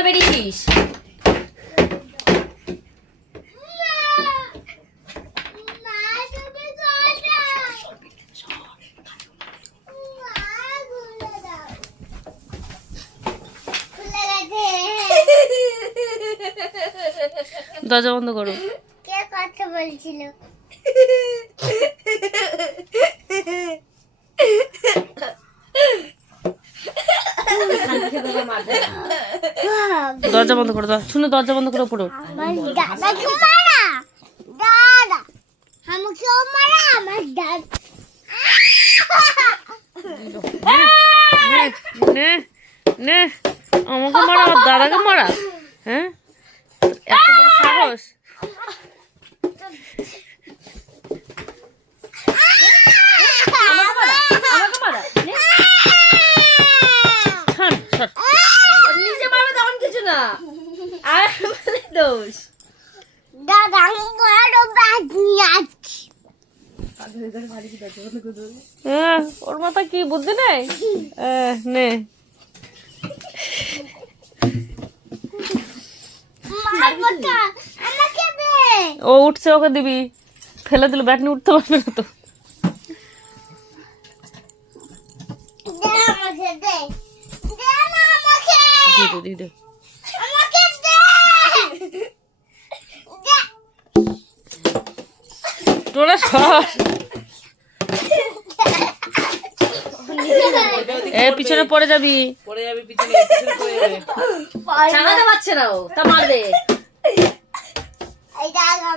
কেন বেরিয়েছিস? দরজা বন্ধ করো। কে কথা বলছিল? দরজা বন্ধ করো, শুনে দরজা বন্ধ করে পড়ো। দাদাকে মারা, দাদা আমাকেও মারা, আমার দাদা আমাকে মারা, দাদাকে মারা। হ্যাঁ, এত বড় সাহস। নিজে মারা তেমন কিছু না, আর দোষ। দাদা বড় ব্যাগ নিয়ে আসছি। ওর মাথা কি বুদ্ধি নেই? নে, মারবটা আমাকে দে। ও উঠছে, ওকে দিবি। ফেলে দিল, ব্যাট নিয়ে উঠতে পারবে না তো। দে আমাকে দে, দে না আমাকে, দিয়ে দে। আমাকে দে, দে। তোরা সর। পিছনে পড়ে যাবি। চালাতে পারছে না ও, তা মারবে। এই দাদা